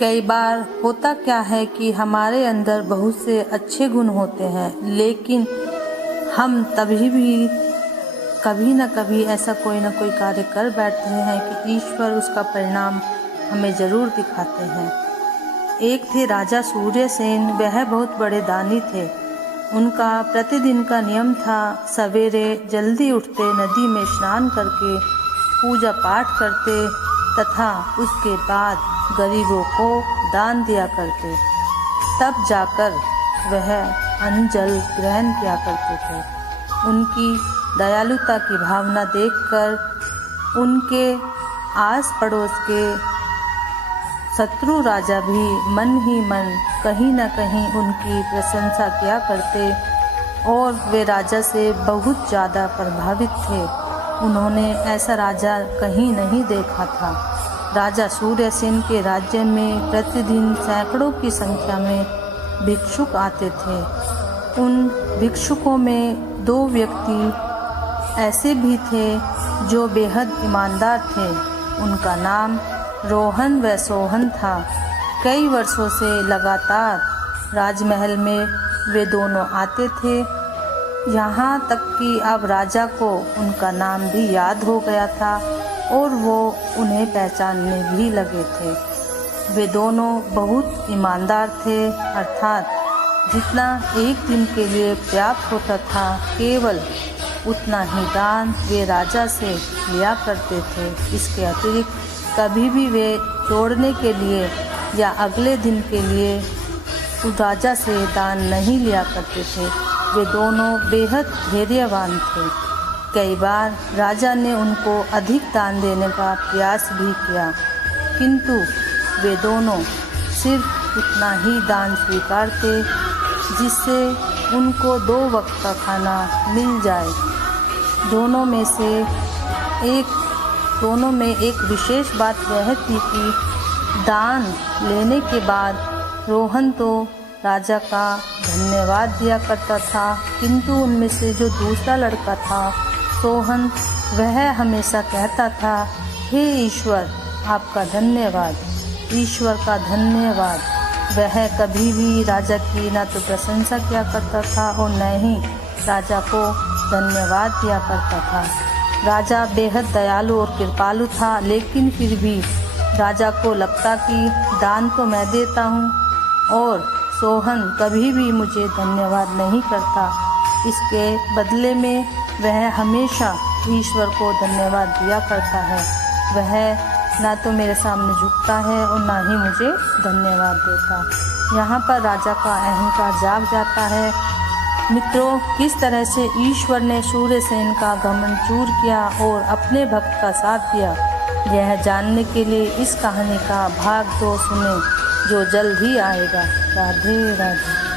कई बार होता क्या है कि हमारे अंदर बहुत से अच्छे गुण होते हैं, लेकिन हम तभी भी कभी न कभी ऐसा कोई न कोई कार्य कर बैठते हैं कि ईश्वर उसका परिणाम हमें ज़रूर दिखाते हैं। एक थे राजा सूर्यसेन। वह बहुत बड़े दानी थे। उनका प्रतिदिन का नियम था, सवेरे जल्दी उठते, नदी में स्नान करके पूजा पाठ करते तथा उसके बाद गरीबों को दान दिया करते। तब जाकर वह अन्न जल ग्रहण किया करते थे। उनकी दयालुता की भावना देखकर उनके आस पड़ोस के शत्रु राजा भी मन ही मन कहीं न कहीं उनकी प्रशंसा किया करते और वे राजा से बहुत ज़्यादा प्रभावित थे। उन्होंने ऐसा राजा कहीं नहीं देखा था। राजा सूर्यसेन के राज्य में प्रतिदिन सैकड़ों की संख्या में भिक्षुक आते थे। उन भिक्षुकों में 2 व्यक्ति ऐसे भी थे जो बेहद ईमानदार थे। उनका नाम रोहन व सोहन था। कई वर्षों से लगातार राजमहल में वे दोनों आते थे, यहाँ तक कि अब राजा को उनका नाम भी याद हो गया था और वो उन्हें पहचानने भी लगे थे। वे दोनों बहुत ईमानदार थे, अर्थात जितना एक दिन के लिए पर्याप्त होता था केवल उतना ही दान वे राजा से लिया करते थे। इसके अतिरिक्त कभी भी वे जोड़ने के लिए या अगले दिन के लिए उस राजा से दान नहीं लिया करते थे। वे दोनों बेहद धैर्यवान थे। कई बार राजा ने उनको अधिक दान देने का प्रयास भी किया, किंतु वे दोनों सिर्फ उतना ही दान स्वीकारते जिससे उनको 2 वक्त का खाना मिल जाए। दोनों में एक विशेष बात यह थी कि दान लेने के बाद रोहन तो राजा का धन्यवाद दिया करता था, किंतु उनमें से जो दूसरा लड़का था सोहन, वह हमेशा कहता था, हे ईश्वर आपका धन्यवाद, ईश्वर का धन्यवाद। वह कभी भी राजा की न तो प्रशंसा किया करता था और न ही राजा को धन्यवाद दिया करता था। राजा बेहद दयालु और कृपालु था, लेकिन फिर भी राजा को लगता कि दान तो मैं देता हूँ और सोहन कभी भी मुझे धन्यवाद नहीं करता। इसके बदले में वह हमेशा ईश्वर को धन्यवाद दिया करता है। वह ना तो मेरे सामने झुकता है और ना ही मुझे धन्यवाद देता। यहाँ पर राजा का अहंकार जाग जाता है। मित्रों, किस तरह से ईश्वर ने सूर्यसेन का घमंड चूर किया और अपने भक्त का साथ दिया, यह जानने के लिए इस कहानी का भाग 2 सुने जो जल्द ही आएगा। राधे राधे।